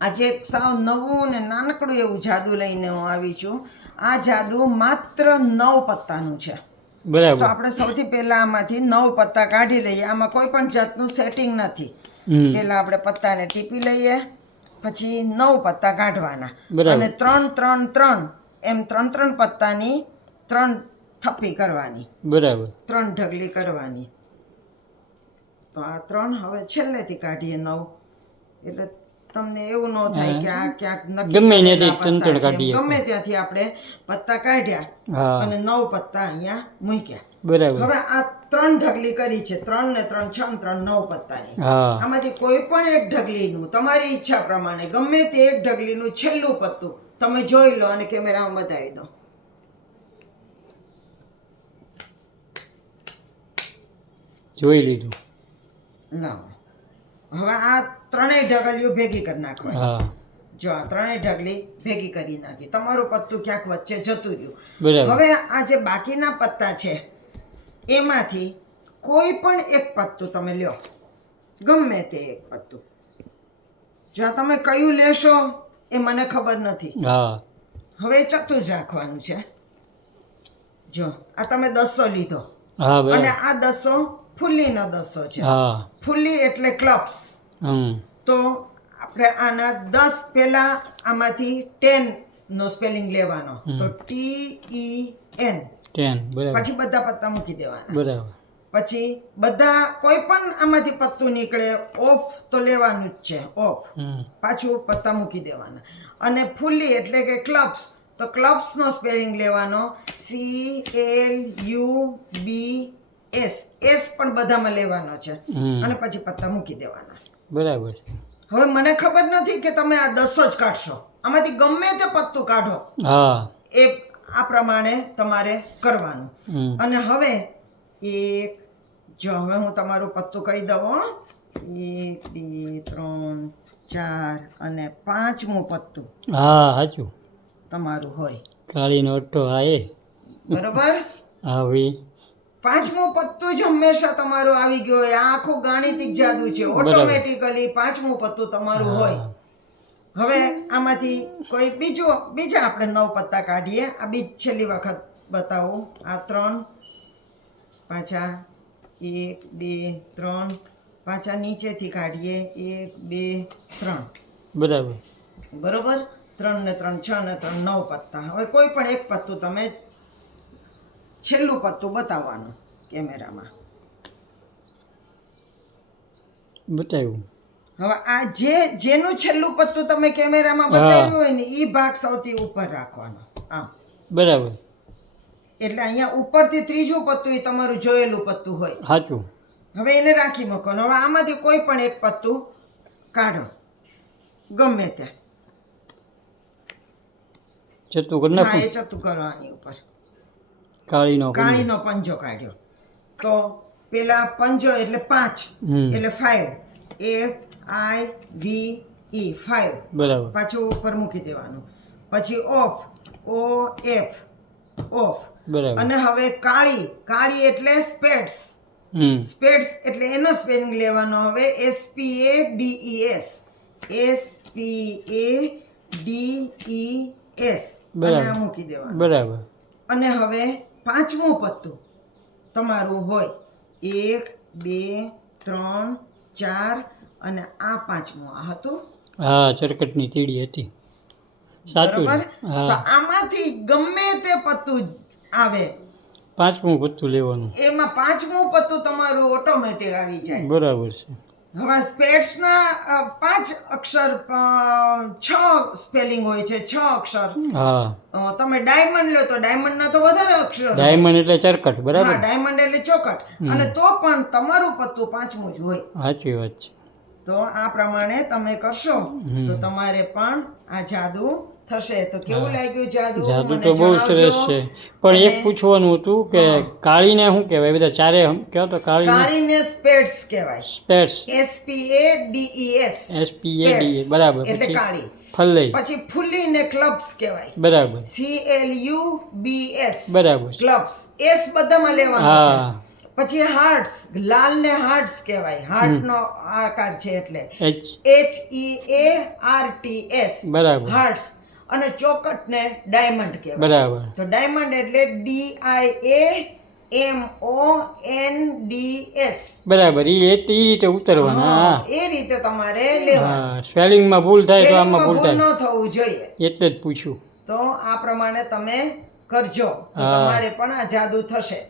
આજે એક સાવ નવું ને નાનકડું એવું જાદુ લઈને હું આવી છું. આ જાદુ માત્ર 9 પત્તાનું છે. તો બરાબર. આપણે સૌથી પહેલા આમાંથી 9 પત્તા કાઢી લઈએ. આમાં કોઈ પણ જાતનું સેટિંગ નથી. પહેલા આપણે પત્તાને ટીપી લઈએ, પછી 9 પત્તા કાઢવાના અને 3 3 3 એમ 3 3 પત્તાની 3 થપ્પી કરવાની, બરાબર. 3 ઢગલી કરવાની. તો આ 3 હવે છેલ્લેથી કાઢીએ 9, એટલે તમને એવું ન થાય કે આ ક્યાંક નક્કી ગમે કરેલા ત્યાંથી પત્તા ત્રણ છે. કાઢીએ. ગમે ત્યાંથી આપણે પત્તા કાઢ્યા હા અને 9 પત્તા અહીંયા મૂક્યા. બરાબર. હવે આ 3 ઢગલી કરી છે, 3 ને 3 6 ને 3 9 પત્તાની. હા આમાંથી કોઈ પણ એક ઢગલીનું તમારી ઈચ્છા પ્રમાણે ગમે તે એક ઢગલીનું છેલ્લું પત્તું તમે જોઈ લો અને કેમેરામાં બતાવી દો. જોઈ લીધું. ના, હવે આ ત્રણેય ઢગલીઓ ભેગી કરી નાખવાની. હા જો આ ત્રણેય ઢગલી ભેગી કરી નાખી, તમારું પત્તું ક્યાંક વચ્ચે જતું રહ્યું. બરાબર. હવે આ જે બાકીના પત્તા છે એમાંથી કોઈ પણ એક પત્તું તમે લ્યો, ગમે તે એક પત્તું. જો તમે કયું લેશો એ મને ખબર નથી. હા હવે ચતું જ રાખવાનું છે. જો આ તમે 10 લીધો હા અને બરાબર. આ 10 ફુલ્લીનો 10 છે. હા ફુલ્લી એટલે ક્લબ્સ. તો આપણે આના 10 પહેલા આમાંથી 10 નો સ્પેલિંગ લેવાનો. તો TEN. 10 બરાબર. પછી બધા પત્તા મૂકી દેવાના. બરાબર. પછી બધા કોઈ પણ આમાંથી પત્તું નીકળે, ઓફ તો લેવાનું જ છે, ઓફ. પાછું પત્તા મૂકી દેવાના. અને ફુલ્લી એટલે કે ક્લબ્સ, તો ક્લબ્સનો સ્પેલિંગ લેવાનો, CLUBS. એસ પણ બધામાં લેવાનો છે અને પછી પત્તા મૂકી દેવાના. બરાબર. હવે મને ખબર નથી કે તમે આ 10 જ કાઢશો, આમાંથી ગમે તે પત્તું કાઢો, હા એ આ પ્રમાણે તમારે કરવાનું. અને હવે એક, જો હવે હું તમારું પત્તું કહી દઉં હો. 1 2 3 4 અને 5મું પત્તું હા સાચું. તમારું હોય, કાળીનો અટ્ટો હા એ બરોબર. આવી. 5મું પત્તું જ હંમેશા તમારું આવી ગયું હોય. આ આખું ગાણિતિક જાદુ છે. ઓટોમેટિકલી 5મું પત્તું તમારું હોય. હવે આમાંથી કોઈ બીજા આપણે 9 પત્તા કાઢીએ. આ છેલ્લી વખત બતાવું. આ 3 પાછા 1 2 3 પાછા નીચેથી કાઢીએ. 1 2 3 બરાબર. બરોબર. 3 ને 3 6 ને 3 9 પત્તા. હવે કોઈ પણ એક પત્તું તમે છેલ્લું પત્તું બતાવવાનું કેમેરામાં. બતાવ્યું. હવે આ જેનું છેલ્લું પત્તું તમે કેમેરામાં બતાવ્યું હોય ને એ ભાગ સૌથી ઉપર રાખવાનો, આમ. બરાબર. એટલે અહીંયા ઉપરથી ત્રીજું પત્તું એ તમારું જોયેલું પત્તું હોય. સાચું. હવે એને રાખી મૂકો. હવે આમાંથી કોઈ પણ એક પત્તું કાઢો, ગમે ત્યાં. ચતું કરી હા, નાખું. એ ચતું કરવાની ઉપર. કાળીનો કાળીનો પંજો કાઢ્યો. તો પેલા પંજો એટલે 5 એટલે 5, FIVE 5. બરાબર. પાછું ઉપર મૂકી દેવાનું. પછી OF, ઓફ. બરાબર. અને હવે કાળી એટલે સ્પેડ્સ. સ્પેડ્સ એટલે એનો સ્પેલિંગ લેવાનો. હવે SPADES અને આ મૂકી દેવાનું. બરાબર. અને હવે 5મું પત્તું તમારું હોય. 1 2 3 4 અને આ 5મું આ હતું. હા ચરકટની તીડી હતી. સાચું. બરોબર. તો આમાંથી ગમે તે પત્તું આવે, 5મું પત્તું લેવાનું. એમાં 5મું પત્તું તમારું ઓટોમેટિક આવી જાય. બરાબર છે. હવે સ્પેડ્સના 5 અક્ષર 6 સ્પેલિંગ હોય છે, 6 અક્ષર. હા તમે ડાયમંડ લો તો ડાયમંડના તો વધારે અક્ષર હોય. ડાયમંડ એટલે ચરકટ. બરાબર. હા, ડાયમંડ એટલે ચોકટ. અને તો પણ તમારું પત્તું 5મું જ હોય. સાચી વાત છે. તો આ પ્રમાણે તમે કરશો તો તમારે પણ આ જાદુ થશે. તો કેવું લાગ્યું જાદુ? જાદુ મને તો બહુ સરસ જણાવજો. છે. પણ એક પૂછવાનું હતું કે કાળીને શું કહેવાય? બધા ચારે કહો તો કાળીને સ્પેડ્સ કહેવાય. સ્પેડ્સ. SPADES. SPADE. બરાબર. એટલે પછી કાળી. ફલ્લઈ. પછી ફુલ્લીને ક્લબ્સ કહેવાય. બરાબર. CLUBS. બરાબર. ક્લબ્સ. S બધામાં લેવાનો છે. હા પછી હાર્ટ્સ, લાલ ને હાર્ટ્સ કહેવાય, હાર્ટ નો આકાર છે એટલે HEARTS, બરાબર હાર્ટ્સ. અને ચોકટ ને ડાયમંડ કહેવાય. બરાબર તો ડાયમંડ એટલે DIAMONDS. બરાબર એ રીતે ઉતરવાના હા એ રીતે તમારે લેવાનું. હા સ્પેલિંગમાં ભૂલ થાય તો આમાં ભૂલ ભૂલ થાય ન થવું જોઈએ. એટલે જ પૂછ્યું. તો આ પ્રમાણે તમે કરજો તો હા. તમારે પણ આ જાદુ થશે.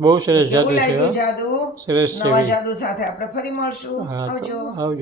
બહુ સરસ કેવું જાદુ છે લાગ્યું હો. જાદુ? સરસ છે નવા ભાઈ. જાદુ સાથે આપણે ફરી મળશું. હા તો આવજો. આવજો.